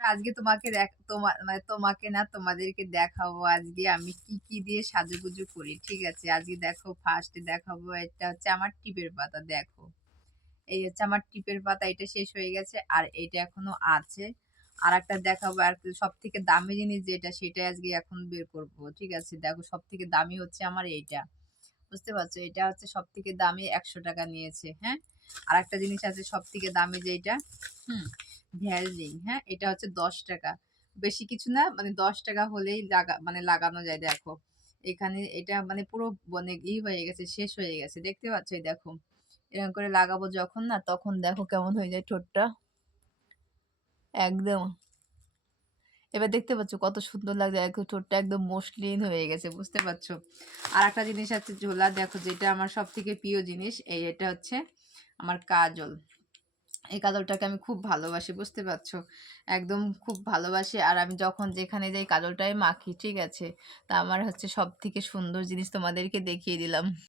আজকে তোমাকে দেখ তোমার মানে তোমাকে না তোমাদেরকে দেখাবো আজকে আমি কি, কি দিয়ে সাজুগুজু করি। ঠিক আছে? আজকে দেখো ফার্স্ট দেখাবো এটা হচ্ছে আমার টিপের পাতা দেখো। এই হচ্ছে আমার টিপের পাতা এটা শেষ হয়ে গেছে আর এটা এখনও আছে। আর একটা দেখাবো আর সব থেকে দামি জিনিস যেটা সেটাই আজকে এখন বের করব। ঠিক আছে? দেখো সব থেকে দামি হচ্ছে আমার এইটা। বুঝতে পারছ? এটা হচ্ছে সব থেকে দামি ৳১০০ নিয়েছে। হ্যাঁ? আর একটা জিনিস আছে সব থেকে দামি যেইটা হুম, ভ্যাসলিন হ্যাঁ? এটা হচ্ছে ৳১০ বেশি কিছু না মানে ৳১০ হলেই লাগা মানে লাগানো যায় দেখো। এখানে এটা মানে পুরো মানে ই হয়ে গেছে, শেষ হয়ে গেছে। দেখতে পাচ্ছ? দেখো। এরকম করে লাগাবো যখন না তখন দেখো কেমন হয়ে যায় ঠোঁটটা। একদম। এবার দেখতে পাচ্ছ কত সুন্দর লাগছে। একদম ঠোঁটটা একদম মসলিন হয়ে গেছে। বুঝতে পারছ? আর একটা জিনিস আছে ঝোলা দেখো যেটা আমার সব থেকে প্রিয় জিনিস এই এটা হচ্ছে আমার কাজল। এই কাজলটাকে আমি খুব ভালোবাসি। বুঝতে পারছ? একদম খুব ভালোবাসি আর আমি যখন যেখানে যাই কাজলটাই মাখি। ঠিক আছে? তা আমার হচ্ছে সব থেকে সুন্দর জিনিস তোমাদেরকে দেখিয়ে দিলাম।